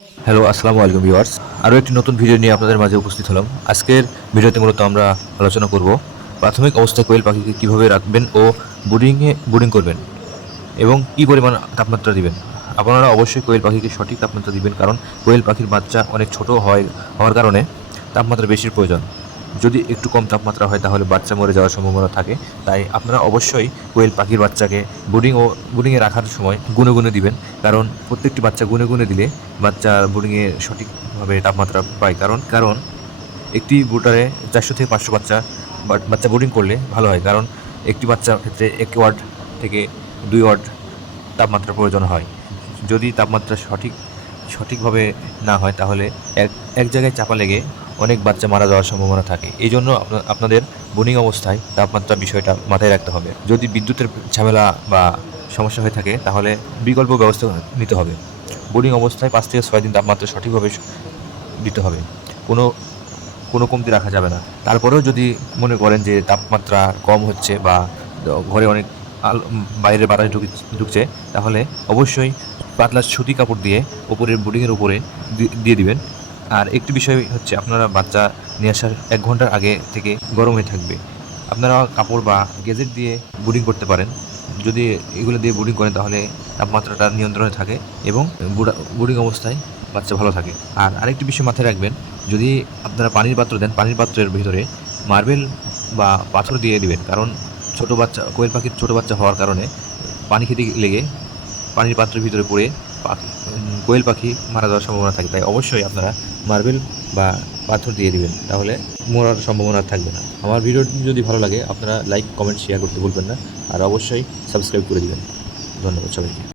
Hello, আসসালামু আলাইকুম viewers. আরও একটি নতুন ভিডিও নিয়ে আপনাদের মাঝে উপস্থিত হলাম। আজকের ভিডিওতে মূলত আমরা আলোচনা করব প্রাথমিক অবস্থায় কোয়েল পাখিকে কীভাবে রাখবেন ও ব্রুডিং করবেন এবং কী পরিমাণ তাপমাত্রা দিবেন। আপনারা অবশ্যই কোয়েল পাখিকে সঠিক তাপমাত্রা দিবেন, কারণ কোয়েল পাখির বাচ্চা অনেক ছোট হওয়ার কারণে তাপমাত্রা বেশির প্রয়োজন। যদি একটু কম তাপমাত্রা হয় তাহলে বাচ্চা মরে যাওয়ার সম্ভাবনা থাকে। তাই আপনারা অবশ্যই কোয়েল পাখির বাচ্চাকে ব্রুডিংয়ে রাখার সময় গুনে গুনে দিবেন, কারণ প্রত্যেকটি বাচ্চা গুনে গুনে দিলে বাচ্চা ব্রুডিংয়ে সঠিকভাবে তাপমাত্রা পায়। কারণ একটি ব্রুডারে 400 থেকে 500 বাচ্চা ব্রুডিং করলে ভালো হয়, কারণ একটি বাচ্চার ক্ষেত্রে 1 ওয়াট থেকে 2 ওয়াট তাপমাত্রা প্রয়োজন হয়। যদি তাপমাত্রা সঠিকভাবে না হয় তাহলে এক এক জায়গায় চাপা লেগে অনেক বাচ্চা মারা যাওয়ার সম্ভাবনা থাকে। এই জন্য আপনাদের ব্রুডিং অবস্থায় তাপমাত্রা বিষয়টা মাথায় রাখতে হবে। যদি বিদ্যুতের ঝামেলা বা সমস্যা হয়ে থাকে তাহলে বিকল্প ব্যবস্থা নিতে হবে। ব্রুডিং অবস্থায় 5 থেকে 6 দিন তাপমাত্রা সঠিকভাবে দিতে হবে। কোনো কোনো কমতি রাখা যাবে না। তারপরেও যদি মনে করেন যে তাপমাত্রা কম হচ্ছে বা ঘরে অনেক বাইরের বাতাস ঢুকছে, তাহলে অবশ্যই পাতলা সুতি কাপড় দিয়ে উপরের ব্রুডিংয়ের উপরে দিয়ে দিবেন। আর একটি বিষয় হচ্ছে, আপনারা বাচ্চা নিয়ে আসার 1 ঘন্টার আগে থেকে গরম হয়ে থাকবে। আপনারা কাপড় বা গেজেট দিয়ে ব্রুডিং করতে পারেন। যদি এগুলো দিয়ে ব্রুডিং করেন তাহলে তাপমাত্রাটা নিয়ন্ত্রণে থাকে এবং ব্রুডিং অবস্থায় বাচ্চা ভালো থাকে। আর আরেকটি বিষয় মাথায় রাখবেন, যদি আপনারা পানির পাত্র দেন, পানির পাত্রের ভিতরে মার্বেল বা পাথর দিয়ে দিবেন, কারণ কোয়েল পাখির ছোটো বাচ্চা হওয়ার কারণে পানি খেতে লেগে পানির পাত্রের ভিতরে পড়ে কোয়েল পাখি মারা যাওয়ার সম্ভাবনা থাকে। তাই অবশ্যই আপনারা মার্বেল বা পাথর দিয়ে দিবেন, তাহলে মরার সম্ভাবনা থাকবে না। আমার ভিডিও যদি ভালো লাগে আপনারা লাইক, কমেন্ট, শেয়ার করতে ভুলবেন না, আর অবশ্যই সাবস্ক্রাইব করে দিবেন। ধন্যবাদ সবাইকে।